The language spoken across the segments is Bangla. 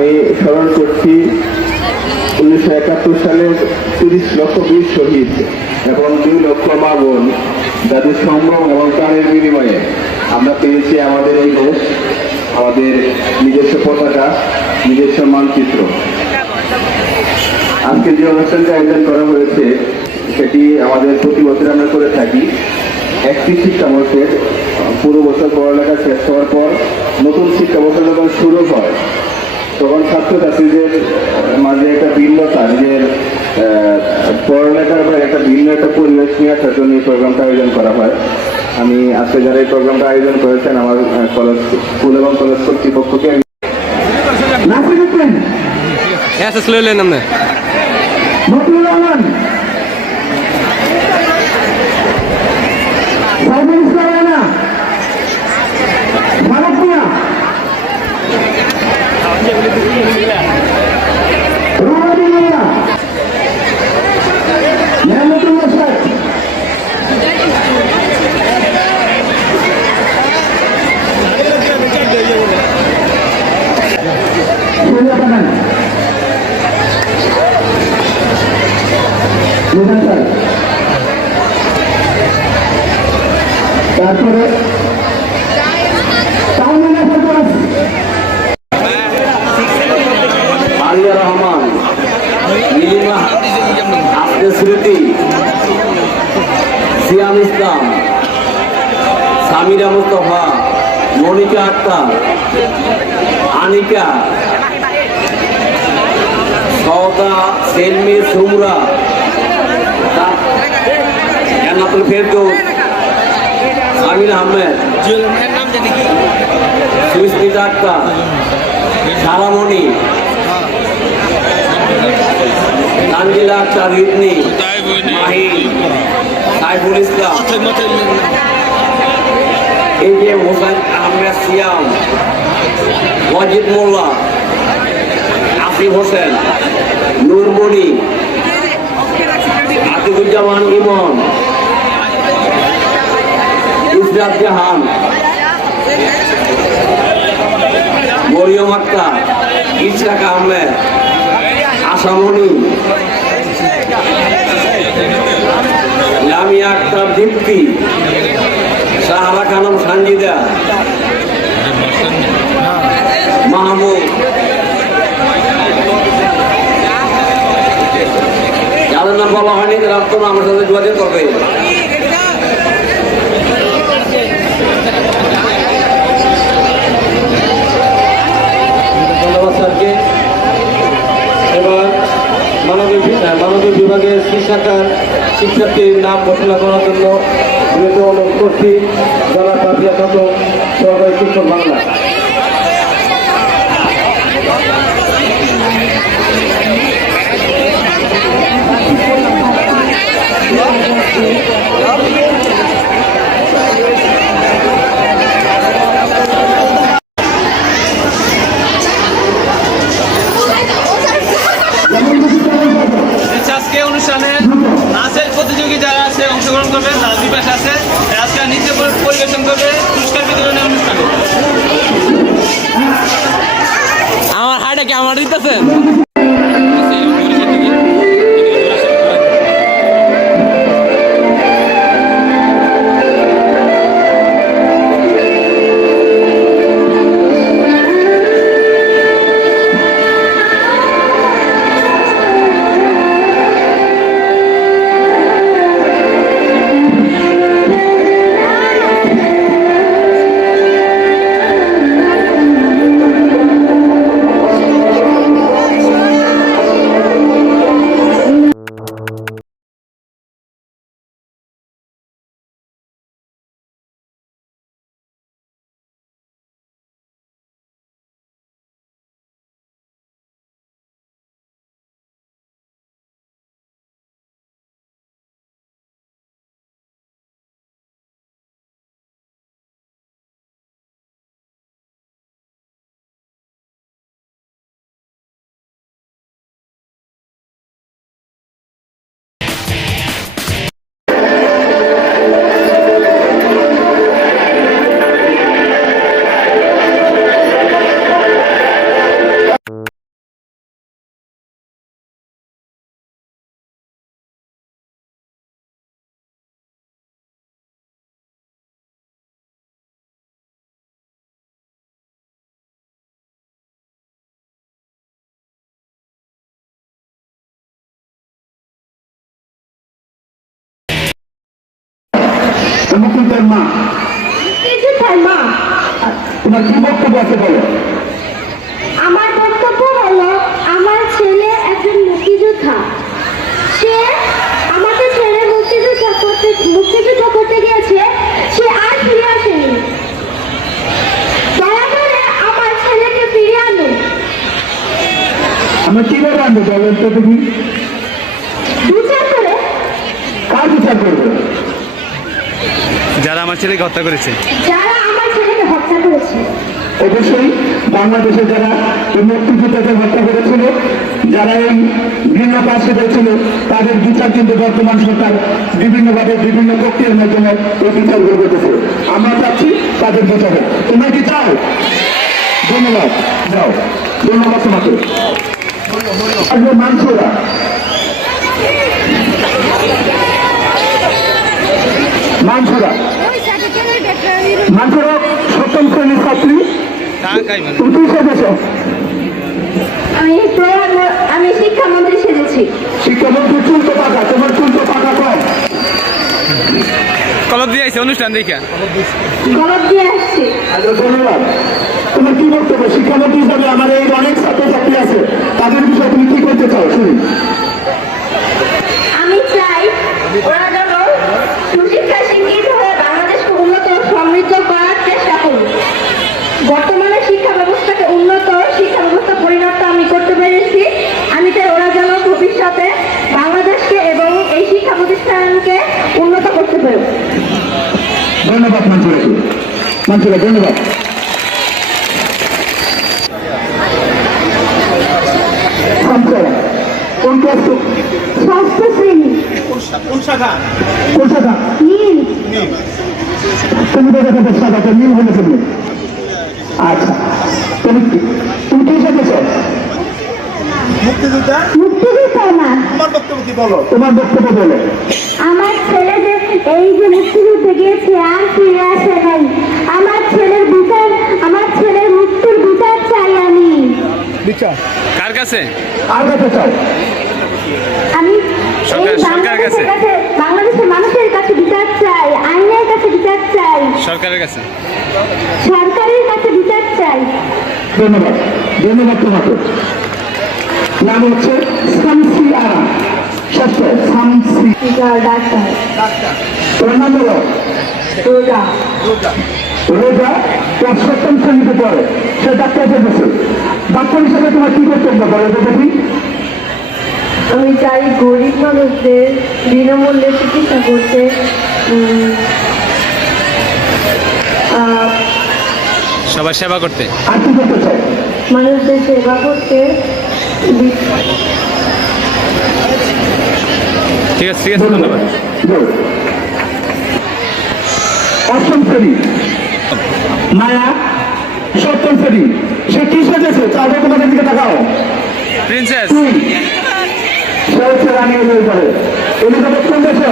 আমি স্মরণ করছি উনিশশো একাত্তর সালের তিরিশ লক্ষ বীর শহীদ এবং দুই লক্ষ মা বোন যাদের সম্ভ্রম এবং প্রাণের বিনিময়ে আমরা পেয়েছি আমাদের এই দেশ, আমাদের নিজস্ব পতাকা, নিজস্ব মানচিত্র। আজকে যে অনুষ্ঠানটি আয়োজন করা হয়েছে, সেটি আমাদের প্রতি বছর আমরা করে থাকি। একটি শিক্ষাবর্ষের পুরো বছর পড়ালেখা শেষ হওয়ার পর নতুন শিক্ষাবর্ষ যখন শুরু হয় তখন ছাত্র ছাত্রীদের মাঝে একটা ভিন্নতা নিজের পড়ালেখার বা একটা ভিন্ন একটা পরিবেশ নিয়ে আসার জন্য এই প্রোগ্রামটা আয়োজন করা হয়। আমি আজকে যারা এই প্রোগ্রামটা আয়োজন করেছেন আমার কলেজ স্কুল এবং কলেজ কর্তৃপক্ষকে আমি উদ্দিন এসে স্লো লেন আপনি মতিউর রহমান সাইমুল ইসলাম রানা মানব মিয়া রুমাদি মিয়া মেহমুদুল্লাহ শেখ সুরিয়া পাঠান স্যার তারপরে আলিয়া রহমান সামিরা মুস্তফা মনিকা আক্তার আনিকা সৌদা সেলমি সুমরা জান্নাতুল ফেরদৌস আমির আহমেদ। সারামণি তানজিলা এই যে হোসেন আহমেদ সিয়াম, ওয়াজিদ মোল্লা, আসিফ হোসেন, নূরমণি, আতিকুজ্জামান ইমন ইসরাত জাহান মরিয়ম আক্তার, ইশরাক আহমেদ আশামণি লামিয়া আক্তার দীপ্তি সাহারা খানম সানজিদা, মাহমুদ, যাদের নাম বলা হয়নি তারা আপনারা আমার সাথে যোগাযোগ করবে। ধন্যবাদ স্যারকে এবার মানবিক মানবিক বিভাগের শাখার শিক্ষার্থীর নাম ঘোষণা করার জন্য বিরত অনুরোধ করছি। যারা পাপিয়া খাতুন সরকারি শিক্ষক বাংলা। Thank মুক্তিদের মা। কিছুটাই মা। তোমার কি বক্তব্য আছে বলো? আমার বক্তব্য হলো আমার ছেলে একজন মুক্তিযোদ্ধা। সে আমাকে ছেড়ে মুক্তিযুদ্ধ করতে মুক্তিযুদ্ধ করতে গিয়েছে সে আর ফিরে আসেনি। দয়া করে আমার ছেলেকে ফিরে আনুন আমরা কীভাবে আনব? বলেন তো তুমি বিচার করে। কার বিচার করবে? যারা আমার ছেলেকে হত্যা করেছে। যারা আমার ছেলেকে হত্যা করেছে। অবশ্যই বাংলাদেশে যারা মুক্তিযোদ্ধাদের হত্যা করেছিল যারা এই ভিন্ন পাশে হয়েছিল তাদের বিচার কিন্তু বর্তমান সরকার বিভিন্নভাবে বিভিন্ন প্রক্রিয়ার মাধ্যমে এই বিচারগুলো করতেছে আমরা চাচ্ছি তাদের বিচার হোক। তোমরা কি চাও? ধন্যবাদ। যাও। ধন্যবাদ তোমাকে। মানসুরা মানসুরা সপ্তম শ্রেণির ছাত্রী টাকাই মানে তুমি কি সেজেছ আমি প্রধান আমি শিক্ষামন্ত্রী সেজেছি। শিক্ষামন্ত্রী চুল তো পাকা তোমার চুল তো পাকা কম কলব দিয়ে আইছে অনুষ্ঠান দেখা। গলত দিয়ে আসছি। আচ্ছা ধন্যবাদ। তোমার কি বক্তব্য শিক্ষামন্ত্রী হিসাবে আমার এই অনেক ছাত্রছাত্রী আছে। তাদের বিষয়ে তুমি কি করতে চাও? শুনি। আমি চাই ওরা মানসুরা ধন্যবাদ। সঞ্চয় কোন ক্লাস ষষ্ঠ শ্রেণি। কোন শাখা? নীল। তুমি তো দেখাতে সাদাটা নীল হলে তুমি। আচ্ছা তুমি তুমি কি সেজেছ মুক্তিযোদ্ধা? না। তোমার বক্তব্য কি বলো? তোমার বক্তব্য বলো। আমার ছেলে যে এই যে মুক্তিযুদ্ধে গিয়েছে আর ফিরে নাই আমার ছেলের বিচার আমার ছেলের মৃত্যুর বিচার চাই আমি। বিচার। কার কাছে? আর কাছে চাও আমি সরকার- সরকারের কাছে? বাংলাদেশের মানুষের কাছে বিচার চাই আইনের কাছে বিচার চাই। সরকারের কাছে? সরকারের কাছে বিচার চাই। ধন্যবাদ। ধন্যবাদ তোমাকে। নাম হচ্ছে শামসি আরা ষষ্ঠ শামসি ডাক্তার। নাম বলো। রোজা। রোজা সপ্তম শ্রেণীতে পড়ে। সে ডাক্তার পেয়েছে ডাক্তার হিসেবে তোমার কি কর্তব্য তো দেখি। আমি চাই গরিব মানুষদের বিনামূল্যে চিকিৎসা করতে উম, আহ, সবার সেবা করতে। আর কি করতে চাও মানুষদের সেবা করতে ঠিক আছে ঠিক আছে ধন্যবাদ। অষ্টম শ্রেণি। মায়া সপ্তম শ্রেণি। সে কি সেজেছে? চাঁদা তোমাদের দিকে তাকাও। প্রিন্সেস সে হচ্ছে রানী এলিজাবেথ এলিজাবেথ কোন দেশে?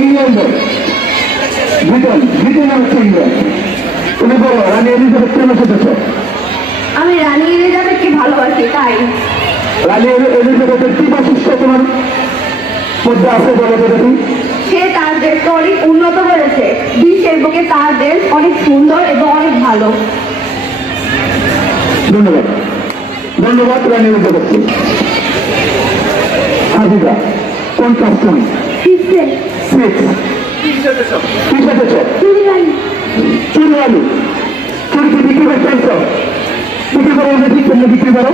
ইংল্যান্ডে। ব্রিটেন। ব্রিটেন হচ্ছে ইংল্যান্ড। তুমি বলো রানী এলিজাবেথ কেন সেজেছে? আমি রানী এলিজাবেথকে ভালোবাসি তাই। রানী এলিজাবেথের কি বৈশিষ্ট্য তোমার মধ্যে আছে বলো দেখি? তার দেশকে অনেক উন্নত করেছে বিশ্বের বুকে তার দেশ অনেক সুন্দর এবং অনেক ভালো। ধন্যবাদ। ধন্যবাদ রানী এলিজাবেথকে হাজিরা কোন ক্লাস তুমি চুরি বিক্রি করতে বিক্রি করো বিক্রি করো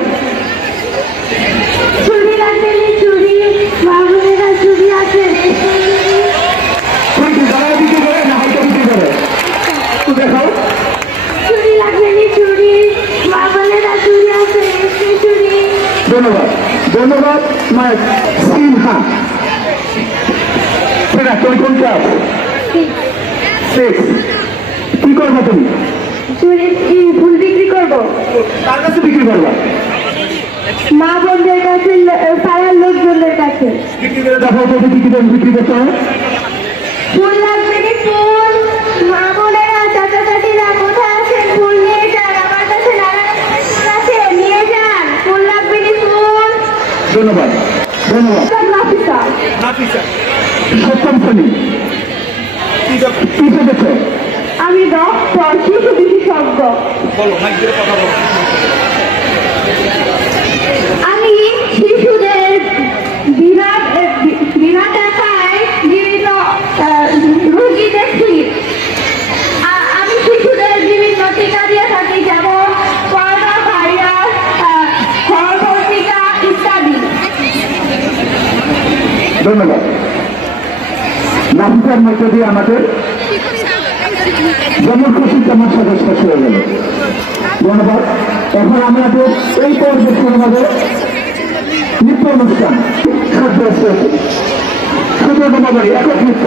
ধন্যবাদ মায়ের সিনহা। আছে তুমি কোন ক্লাস সিক্স কি করব তুমি? ফুল বিক্রি করব? কার কাছে বিক্রি করবা? মা বোনদের কাছে পাড়ার লোকজনদের কাছে। বিক্রি করে দেখি বিক্রি করতে হয়? ফুল লাগবেনি ধন্যবাদ সপ্তম শ্রেণি। কি সেজেছ আমি ডক্টর শিশু বিশেষজ্ঞ বলো কথা বলো। ধন্যবাদ। নাফিসার মধ্যে দিয়ে আমাদের যেমন খুশি শেষ হয়ে গেল ধন্যবাদ। এখন আমাদের এই পর্বে শুরু হবে নৃত্য অনুষ্ঠান। শুধু তোমাদের একক নৃত্য।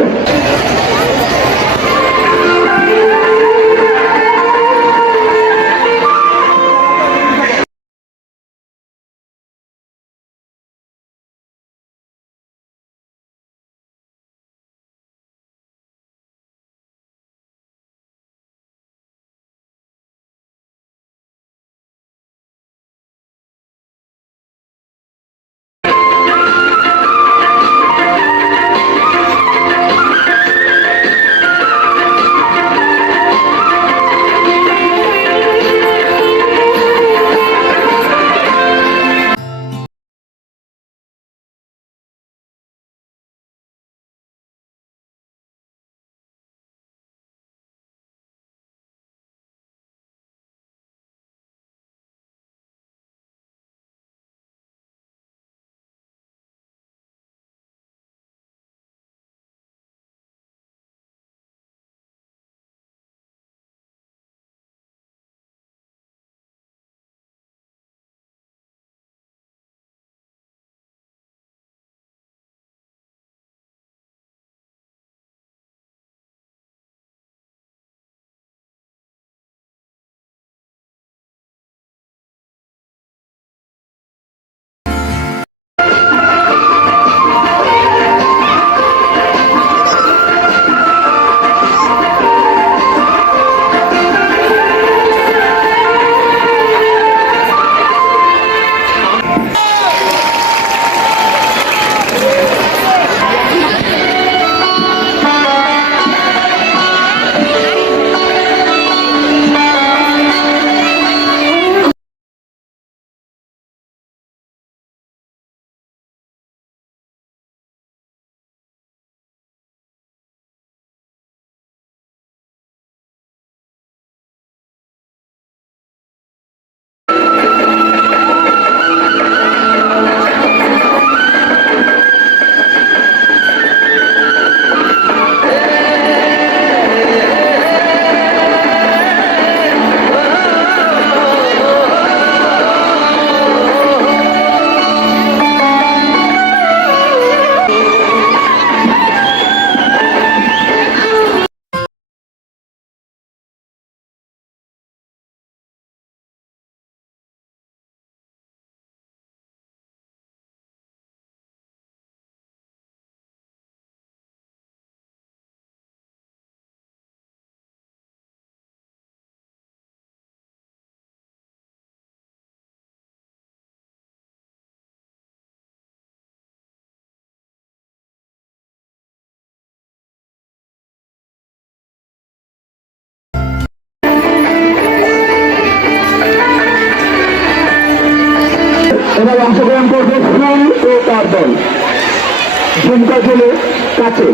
জেলে কাছে।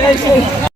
Congratulations.